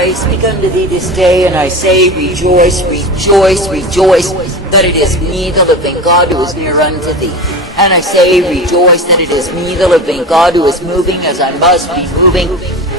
I speak unto thee this day, and I say, rejoice, rejoice, rejoice, that it is me, the living God, who is near unto thee. And I say, rejoice, that it is me, the living God, who is moving as I must be moving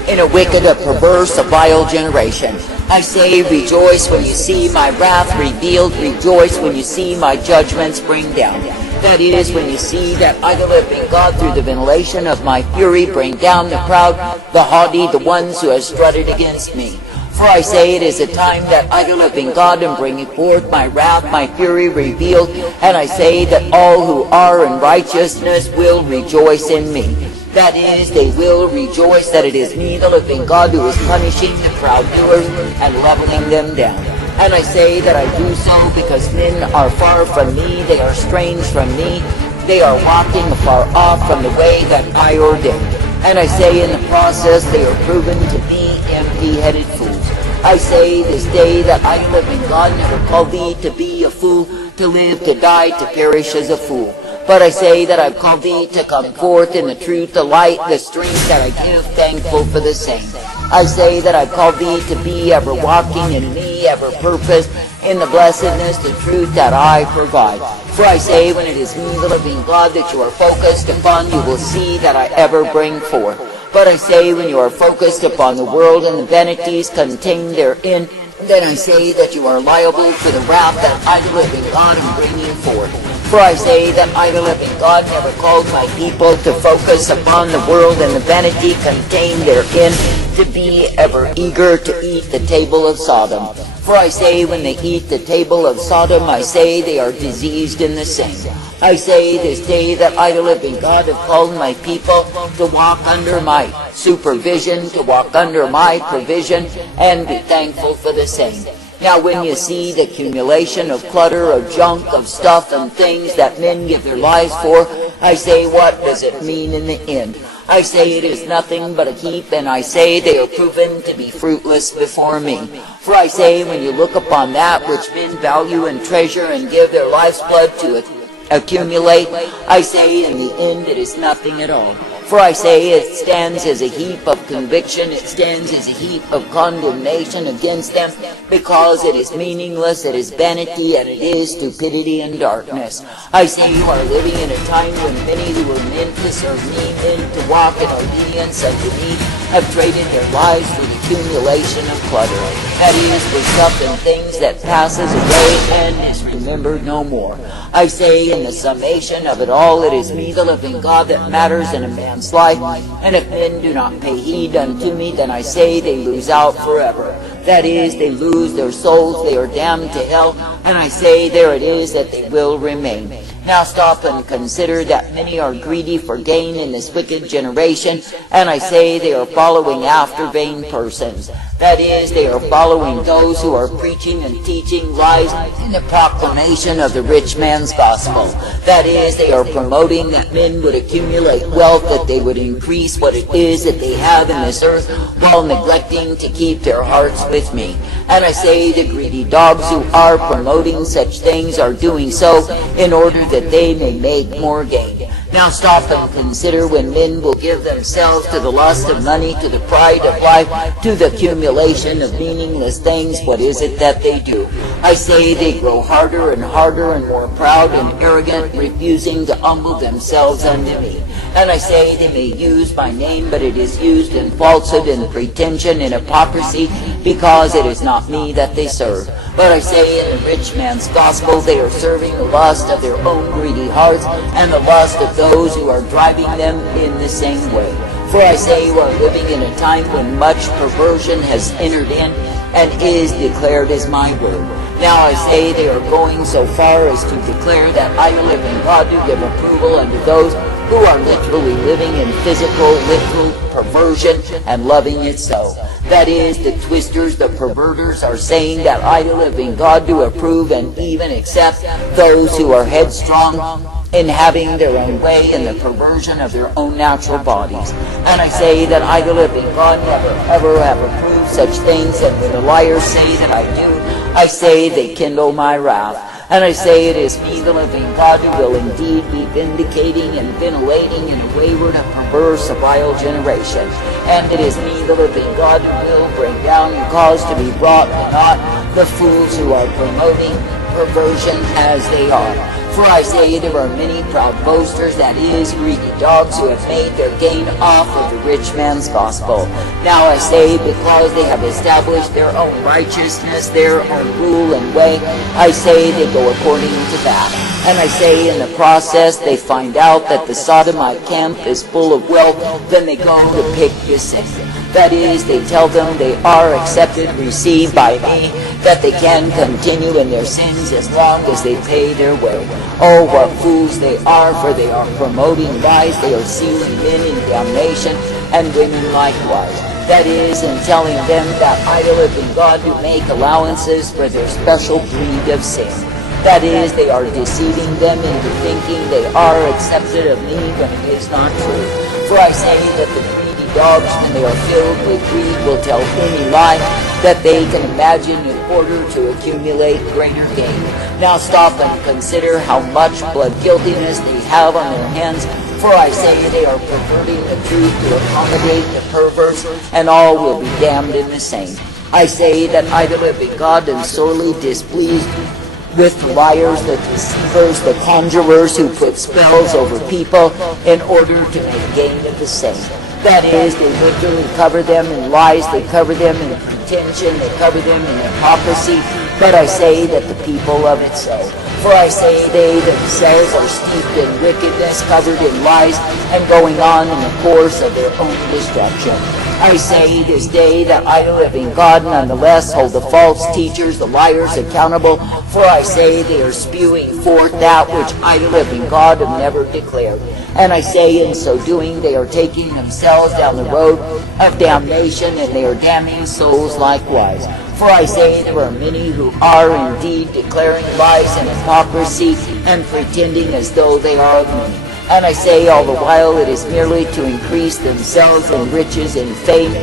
in a wicked, a perverse, a vile generation. I say, rejoice when you see my wrath revealed. Rejoice when you see my judgments bring down. That is, when you see that I, the living God, through the ventilation of my fury, bring down the proud, the haughty, the ones who have strutted against me. For I say it is a time that I, the living God, am bringing forth my wrath, my fury revealed, and I say that all who are in righteousness will rejoice in me. That is, they will rejoice that it is me, the living God, who is punishing the proud doers and leveling them down. And I say that I do so because men are far from me, they are strange from me, they are walking afar off from the way that I ordained. And I say in the process they are proven to be empty-headed fools. I say this day that I, the living God, never called thee to be a fool, to live, to die, to perish as a fool. But I say that I've called thee to come forth in the truth, the light, the strength that I give, thankful for the same. I say that I've called thee to be ever walking in me, ever purpose, in the blessedness, the truth that I provide. For I say, when it is me, the living God, that you are focused upon, you will see that I ever bring forth. But I say, when you are focused upon the world and the vanities contained therein, then I say that you are liable to the wrath that I, the living God, am bringing forth. For I say that I, the living God, never called my people to focus upon the world and the vanity contained therein, to be ever eager to eat the table of Sodom. For I say, when they eat the table of Sodom, I say they are diseased in the same. I say this day that I, the living God, have called my people to walk under my supervision, to walk under my provision, and be thankful for the same. Now when you see the accumulation of clutter, of junk, of stuff and things that men give their lives for, I say, what does it mean in the end? I say it is nothing but a heap, and I say they are proven to be fruitless before me. For I say, when you look upon that which men value and treasure and give their life's blood to accumulate, I say in the end it is nothing at all. For I say it stands as a heap of conviction, it stands as a heap of condemnation against them, because it is meaningless, it is vanity, and it is stupidity and darkness. I say you are living in a time when many who were meant to serve me, meant to walk in obedience unto me, have traded their lives for the accumulation of clutter. That is, for stuff and things that passes away and is remembered no more. I say in the summation of it all, it is me, the living God, that matters in a man's life, and if men do not pay heed unto me, then I say they lose out forever. That is, they lose their souls, they are damned to hell, and I say there it is that they will remain. Now stop and consider that many are greedy for gain in this wicked generation, and I say they are following after vain persons. That is, they are following those who are preaching and teaching lies in the proclamation of the rich man's gospel. That is, they are promoting that men would accumulate wealth, that they would increase what it is that they have in this earth, while neglecting to keep their hearts with me. And I say the greedy dogs who are promoting such things are doing so in order that they may make more gain. Now stop and consider when men will give themselves to the lust of money, to the pride of life, to the accumulation of meaningless things, what is it that they do? I say they grow harder and harder and more proud and arrogant, refusing to humble themselves unto me. And I say they may use my name, but it is used in falsehood and pretension and hypocrisy, because it is not me that they serve. But I say in the rich man's gospel they are serving the lust of their own greedy hearts and the lust of those who are driving them in the same way. For I say you are living in a time when much perversion has entered in and is declared as my word. Now I say they are going so far as to declare that I, the living God, do give approval unto those who are literally living in physical, literal perversion and loving it so. That is, the twisters, the perverters are saying that I, the living God, do approve and even accept those who are headstrong in having their own way in the perversion of their own natural bodies. And I say that I, the living God, never ever have approved such things, and when the liars say that I do, I say they kindle my wrath. And I say it is me, the living God, who will indeed be vindicating and ventilating in a wayward and perverse, a vile generation. And it is me, the living God, who will bring down down and cause to be brought to naught the fools who are promoting perversion as they are. For I say there are many proud boasters, that is, greedy dogs, who have made their gain off of the rich man's gospel. Now I say, because they have established their own righteousness, their own rule and way, I say they go according to that. And I say in the process they find out that the Sodomite camp is full of wealth, then they go to pick this up. That is, they tell them they are accepted, received by me, that they can continue in their sins as long as they pay their way. Oh, what fools they are, for they are promoting lies. They are sealing men in damnation, and women likewise. That is, in telling them that I live in God to make allowances for their special breed of sin. That is, they are deceiving them into thinking they are accepted of me when it is not true. For I say that the greedy dogs, when they are filled with greed, will tell any lie that they can imagine in order to accumulate greater gain. Now stop and consider how much blood guiltiness they have on their hands. For I say they are perverting the truth to accommodate the perverse, and all will be damned in the same. I say that I live in God am sorely displeased with the liars, the deceivers, the conjurers who put spells over people in order to make gain of the same. That is, they literally cover them in lies, they cover them in pretension, they cover them in hypocrisy. But I say that the people of it so. For I say they themselves are steeped in wickedness, covered in lies, and going on in the course of their own destruction. I say this day that I live in God nonetheless hold the false teachers, the liars, accountable. For I say they are spewing forth that which I live in God have never declared. And I say in so doing they are taking themselves down the road of damnation, and they are damning souls likewise. For I say there are many who are indeed declaring lies and hypocrisy, and pretending as though they are of me. And I say all the while it is merely to increase themselves in riches and fame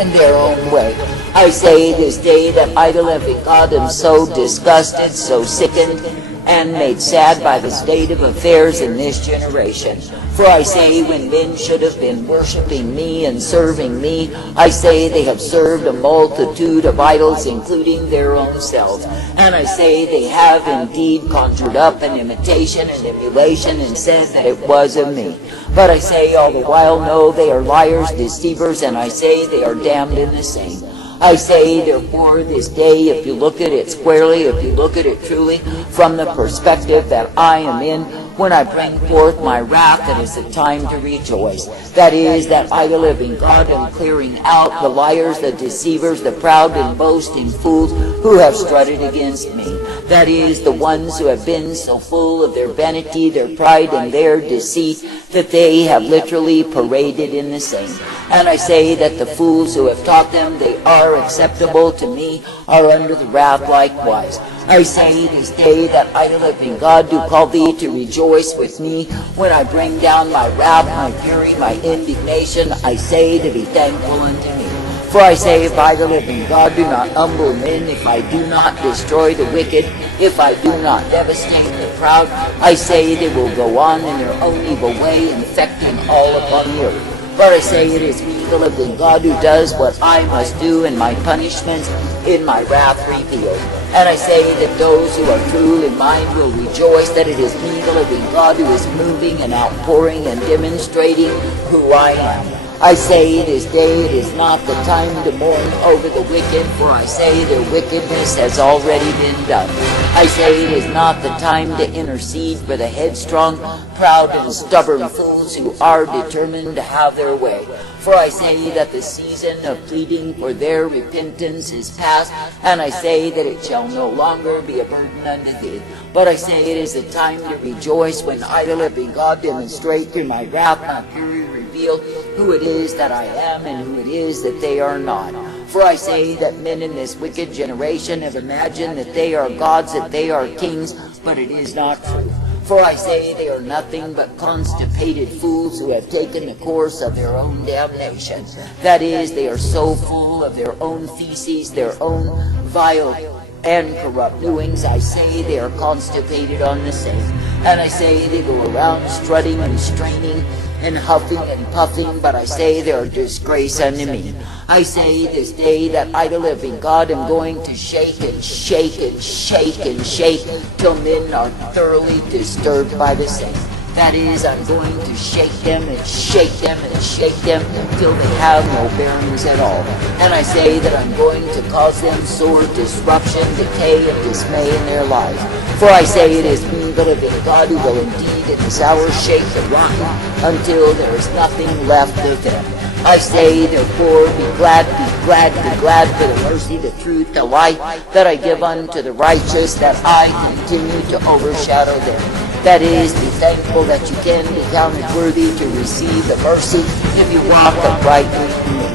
in their own way. I say this day that I live in God am so disgusted, so sickened, and made sad by the state of affairs in this generation. For I say, when men should have been worshiping me and serving me, I say they have served a multitude of idols, including their own selves. And I say they have indeed conjured up an imitation and emulation, and said that it was of me. But I say all the while, no, they are liars, deceivers, and I say they are damned in the same. I say, therefore, this day, if you look at it squarely, if you look at it truly, from the perspective that I am in, when I bring forth my wrath, it is the time to rejoice. That is, that I live in God am clearing out the liars, the deceivers, the proud and boasting fools who have strutted against me. That is, the ones who have been so full of their vanity, their pride, and their deceit, that they have literally paraded in the same. And I say that the fools who have taught them they are acceptable to me are under the wrath likewise. I say this day that I live in God do call thee to rejoice with me when I bring down my wrath, my fury, my indignation. I say to be thankful unto me. For I say, if I live in God do not humble men, if I do not destroy the wicked, if I do not devastate the proud, I say they will go on in their own evil way, infecting all upon the earth. For I say it is me, the living God, who does what I must do, and my punishments in my wrath revealed. And I say that those who are true in mind will rejoice that it is me, the living God, who is moving and outpouring and demonstrating who I am. I say this day it is not the time to mourn over the wicked, for I say their wickedness has already been done. I say it is not the time to intercede for the headstrong, proud, and stubborn fools who are determined to have their way. For I say that the season of pleading for their repentance is past, and I say that it shall no longer be a burden unto thee. But I say it is a time to rejoice when I, the living God, demonstrate through my wrath, my fury, reveal who it is that I am and who it is that they are not. For I say that men in this wicked generation have imagined that they are gods, that they are kings, but it is not true. For I say they are nothing but constipated fools who have taken the course of their own damnation. That is, they are so full of their own feces, their own vile and corrupt doings, I say they are constipated on the same. And I say they go around strutting and straining and huffing and puffing, but I say they are disgrace unto me. I say this day that I, the living God, am going to shake and shake and shake and shake till men are thoroughly disturbed by the same. That is, I'm going to shake them and shake them and shake them till they have no bearings at all. And I say that I'm going to cause them sore disruption, decay, and dismay in their lives. For I say it is me, the living God, who will indeed in this hour shake and rock them until there is nothing left of them. I say, therefore, be glad, be glad, be glad for the mercy, the truth, the light that I give unto the righteous, that I continue to overshadow them. That is, be thankful that you can be counted worthy to receive the mercy if you walk uprightly in me.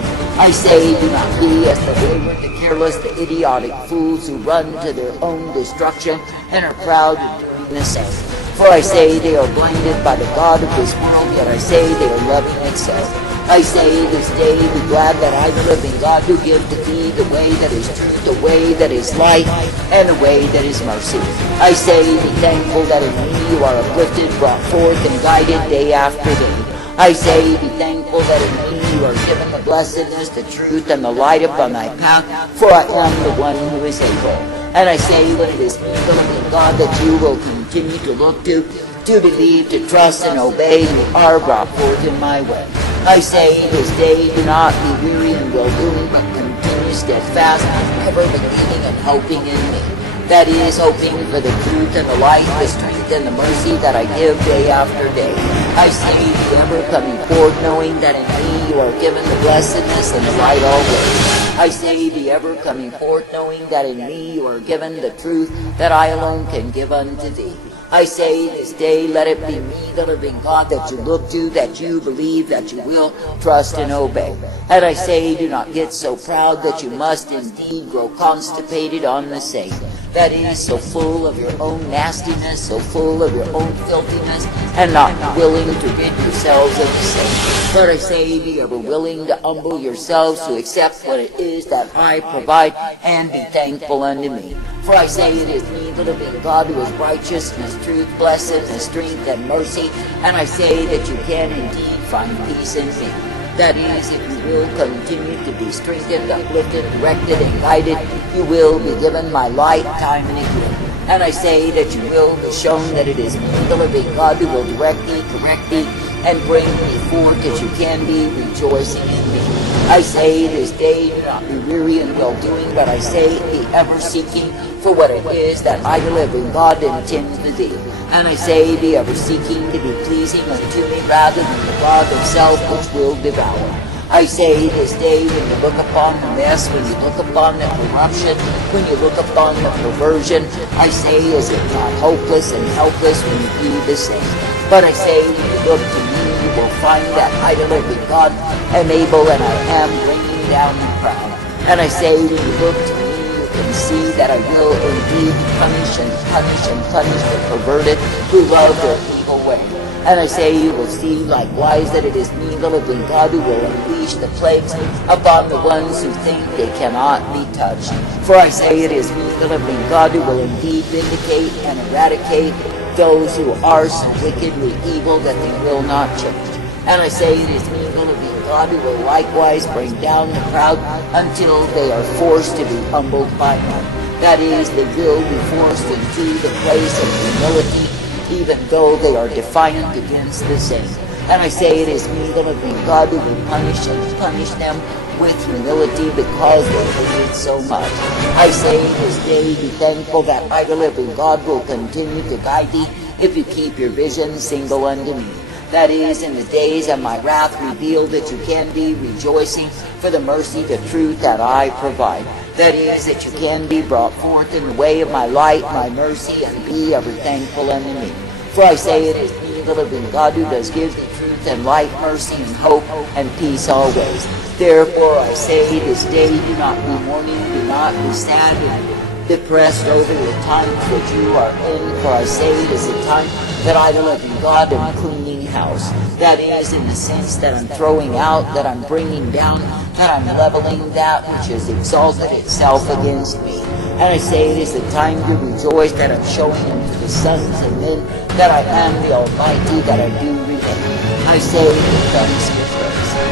I say, do not be as the wayward, the careless, the idiotic fools who run to their own destruction and are proud of doing the same. For I say they are blinded by the God of this world, yet I say they are loving itself. I say this day, be glad that I, the living God, do give to thee the way that is truth, the way that is light, and the way that is mercy. I say, be thankful that in me you are uplifted, brought forth, and guided day after day. I say, be thankful that in me you are given the blessedness, the truth, and the light upon thy path, for I am the one who is able. And I say, when it is me, the living God, that you will continue to look to believe, to trust, and obey, you are brought forth in my way. I say this day, do not be weary in well-doing, but continue steadfast, ever believing and hoping in me. That is, hoping for the truth and the light, the strength and the mercy that I give day after day. I say, be ever coming forth, knowing that in me you are given the blessedness and the light always. I say, be ever coming forth, knowing that in me you are given the truth that I alone can give unto thee. I say this day, let it be me, the living God, that you look to, that you believe, that you will trust and obey. And I say, do not get so proud that you must indeed grow constipated on the same. That is, so full of your own nastiness, so full of your own filthiness, and not willing to rid yourselves of the same. But I say, be ever willing to humble yourselves to accept what it is that I provide, and be thankful unto me. For I say, it is me, the living God, who is righteous, and is truth, blessed, and strength, and mercy. And I say that you can indeed find peace in me. That is, if you will continue to be strengthened, uplifted, directed, and guided, you will be given my light time and again. And I say that you will be shown that it is me, the living God, who will direct thee, correct thee, and bring thee forth as you can be, rejoicing in me. I say this day, do not be weary in well-doing, but I say, be ever seeking for what it is that I, the living God, intend to thee. And I say, be ever seeking to be pleasing unto me rather than the God himself which will devour. I say this day, when you look upon the mess, when you look upon the corruption, when you look upon the perversion, I say, is it not hopeless and helpless when you do the same? But I say, when you look to me, you will find that I, the living God, am able, and I am bringing down the proud. And I say, when you look to me, you can see that I will indeed punish and punish and punish the perverted who love their evil way. And I say, you will see likewise that it is me, the living God, who will unleash the plagues upon the ones who think they cannot be touched. For I say, it is me, the living God, who will indeed vindicate and eradicate those who are so wickedly evil that they will not change. And I say, it is me, the living God, who will likewise bring down the proud until they are forced to be humbled by me. That is, they will be forced into the place of humility, even though they are defiant against the same. And I say, it is me, the living God, who will punish and punish them with humility because they hate it so much. I say, this day, be thankful that I, the living God, will continue to guide thee if you keep your vision single unto me. That is, in the days of my wrath, reveal that you can be rejoicing for the mercy, the truth that I provide. That is, that you can be brought forth in the way of my light, my mercy, and be ever thankful unto me. For I say, it is me, the living God, who does give thee truth and light, mercy, and hope, and peace always. Therefore I say, this day, do not be mourning, do not be sad, and depressed over the times that you are in. For I say, it is a time that I, the living God, am cleaning house. That is, in the sense that I'm throwing out, that I'm bringing down, that I'm leveling that which has exalted itself against me. And I say, it is the time to rejoice, that I'm showing unto the sons and men that I am the Almighty, that I do remain. I say, that is good.